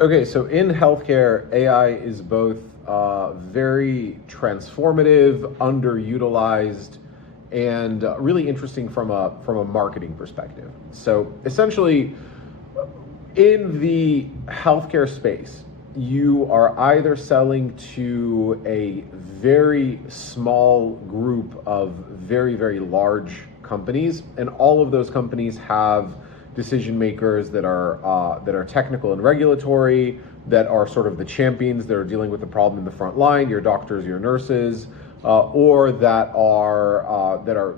Okay, so in healthcare, AI is both very transformative, underutilized, and really interesting from a marketing perspective. So essentially, in the healthcare space, you are either selling to a very small group of very, very large companies, and all of those companies have decision makers that are technical and regulatory, that are sort of the champions that are dealing with the problem in the front line, your doctors, your nurses, or that are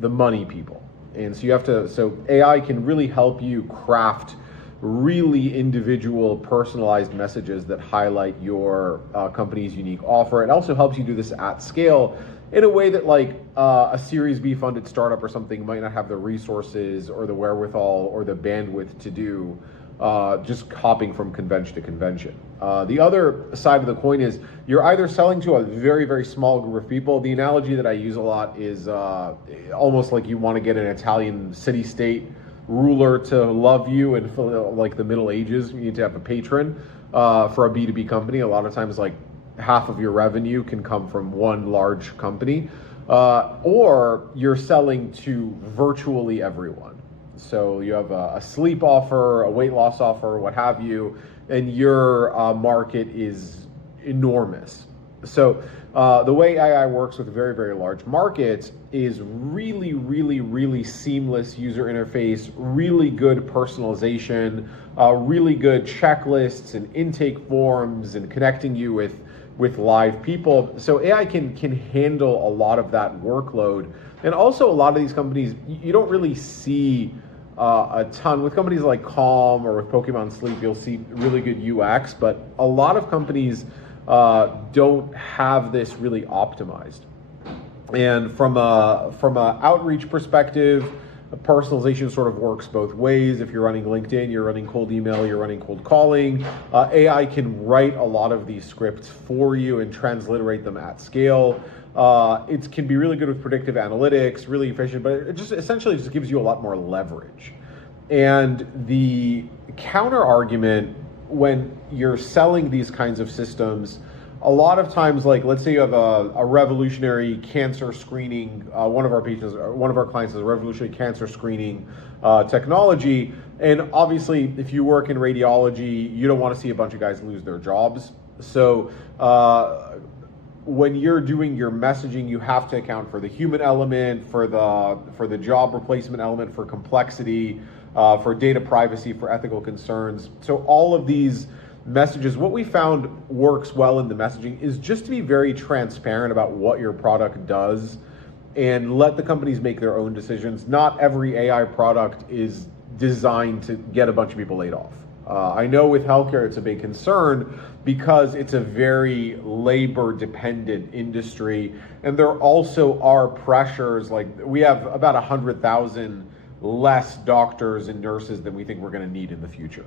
the money people. And so AI can really help you craft really individual, personalized messages that highlight your company's unique offer. It also helps you do this at scale in a way that a Series B funded startup or something might not have the resources or the wherewithal or the bandwidth to do, just hopping from convention to convention. The other side of the coin is you're either selling to a very, very small group of people. The analogy that I use a lot is almost like you want to get an Italian city-state ruler to love you, and for like the Middle Ages, you need to have a patron for a B2B company. A lot of times, like half of your revenue can come from one large company, or you're selling to virtually everyone. So you have a sleep offer, a weight loss offer, what have you, and your market is enormous. So the way AI works with very, very large markets is really, really, really seamless user interface, really good personalization, really good checklists and intake forms, and connecting you with live people. So AI can handle a lot of that workload. And also a lot of these companies, you don't really see a ton. With companies like Calm or with Pokemon Sleep, you'll see really good UX, but a lot of companies don't have this really optimized. And from a outreach perspective, personalization sort of works both ways. If you're running LinkedIn, you're running cold email, you're running cold calling. AI can write a lot of these scripts for you and transliterate them at scale. It can be really good with predictive analytics, really efficient, but it just essentially just gives you a lot more leverage. And the counter argument when you're selling these kinds of systems, a lot of times, like let's say you have a revolutionary cancer screening, one of our clients has a revolutionary cancer screening technology, and obviously if you work in radiology, you don't want to see a bunch of guys lose their jobs. So when you're doing your messaging, you have to account for the human element, for the job replacement element, for complexity, for data privacy, for ethical concerns. So all of these messages, what we found works well in the messaging is just to be very transparent about what your product does and let the companies make their own decisions. Not every AI product is designed to get a bunch of people laid off. I know with healthcare it's a big concern because it's a very labor dependent industry, and there also are pressures, like we have about 100,000 less doctors and nurses than we think we're going to need in the future.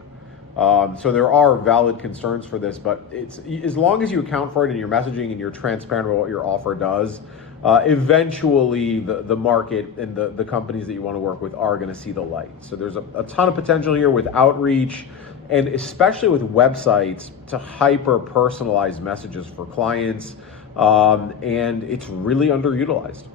So there are valid concerns for this, but it's as long as you account for it in your messaging and you're transparent about what your offer does, eventually the market and the companies that you want to work with are going to see the light. So there's a ton of potential here with outreach, and especially with websites, to hyper personalize messages for clients, and it's really underutilized.